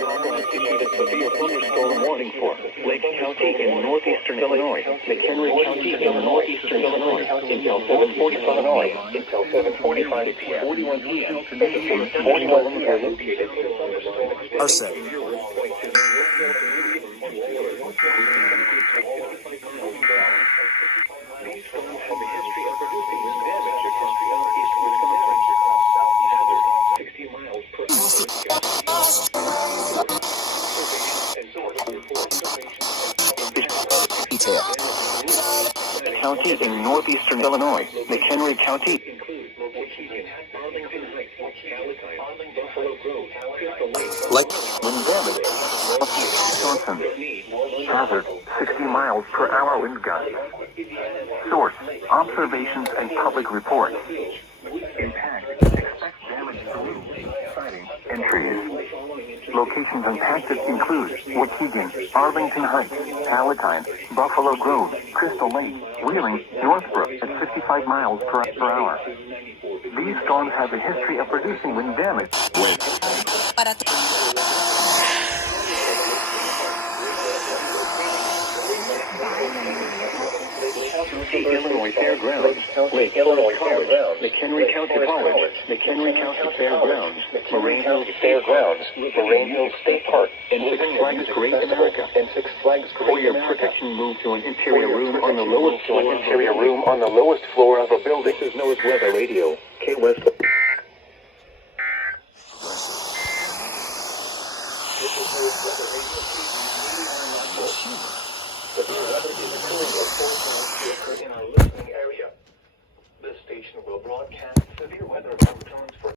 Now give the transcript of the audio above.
issued a severe thunderstorm warning for Lake County in northeastern Illinois, McHenry County in northeastern Illinois, until 7:45 p.m. 41 p.m. The first 41 homes were located. Arset. These storms have a history of producing wind damage across southeast Wisconsin, across southeast 60 miles per hour. Detail. County in northeastern Illinois, McHenry County. Like Wind damage. Wisconsin. Hazard, 60 miles per hour wind gusts. Source, observations and public reports. Impact, expect damage to roofs, siding, and trees. Locations impacted include Waukegan, Arlington Heights, Palatine, Buffalo Grove, Crystal Lake, Wheeling, Northbrook at 55 miles per hour. These storms have a history of producing wind damage. Illinois Fairgrounds, Lake Illinois Fairgrounds, McHenry County College, McHenry County Fairgrounds, Moraine Hills Fairgrounds, Moraine Hills State Park, and Six Flags Great America. For your protection, move to an interior room on the lowest floor of a building. This is NOAA's Weather Radio, Key West. Severe weather is occurring or forecast to occur in our listening area. This station will broadcast severe weather overtones for